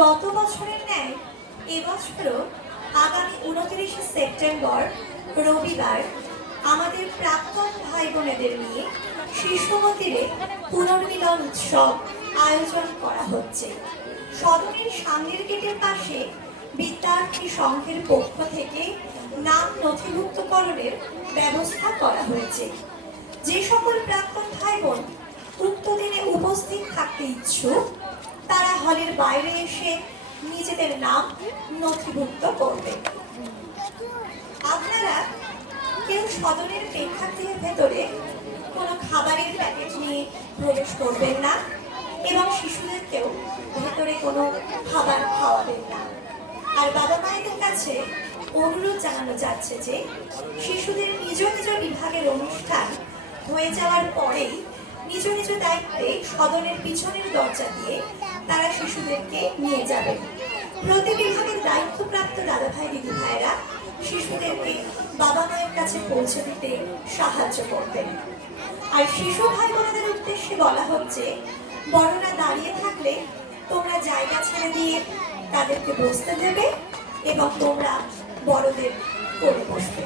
গত বছরের ন্যায় এবছরও আগামী উনত্রিশে সেপ্টেম্বর, রবিবার, আমাদের প্রাক্তন ভাই বোনেদের নিয়ে শিশু মন্দিরে পুনর্মিলন উৎসব আয়োজন করা হচ্ছে। সদনের সামনের গেটের পাশে বিদ্যার্থী সংঘের পক্ষ থেকে নাম নথিভুক্তকরণের ব্যবস্থা করা হয়েছে। যে সকল প্রাক্তন ভাই বোন উক্ত দিনে উপস্থিত থাকতে ইচ্ছুক তারা হলের বাইরে এসে নিজেদের নাম নথিভুক্ত করবে। আপনারা কেউ সদনের প্রেক্ষাগৃহের ভেতরে কোনো খাবারের প্যাকেট নিয়ে প্রবেশ করবেন না এবং শিশুদেরকেও ভেতরে কোনো খাবার খাওয়াবেন না। আর বাবা মায়েদের কাছে অনুরোধ জানানো যাচ্ছে যে, শিশুদের নিজ নিজ বিভাগের অনুষ্ঠান হয়ে যাওয়ার পরেই নিজ নিজ দায়িত্বে সদনের পিছনের দরজা দিয়ে শিশুদেরকে নিয়ে যাবেন প্রতি বিভাগের দায়িত্বপ্রাপ্ত দাদা ভাই দিদি ভাইরা শিশুদেরকে বাবা মায়ের কাছে পৌঁছে দিতে সাহায্য করতেন আর শিশু ভাই বোনেদের উদ্দেশ্যে বলা হচ্ছে, বড়রা দাঁড়িয়ে থাকলে তোমরা জায়গা ছেড়ে দিয়ে তাদেরকে বসতে দেবে এবং তোমরা বড়দের করে বসবে।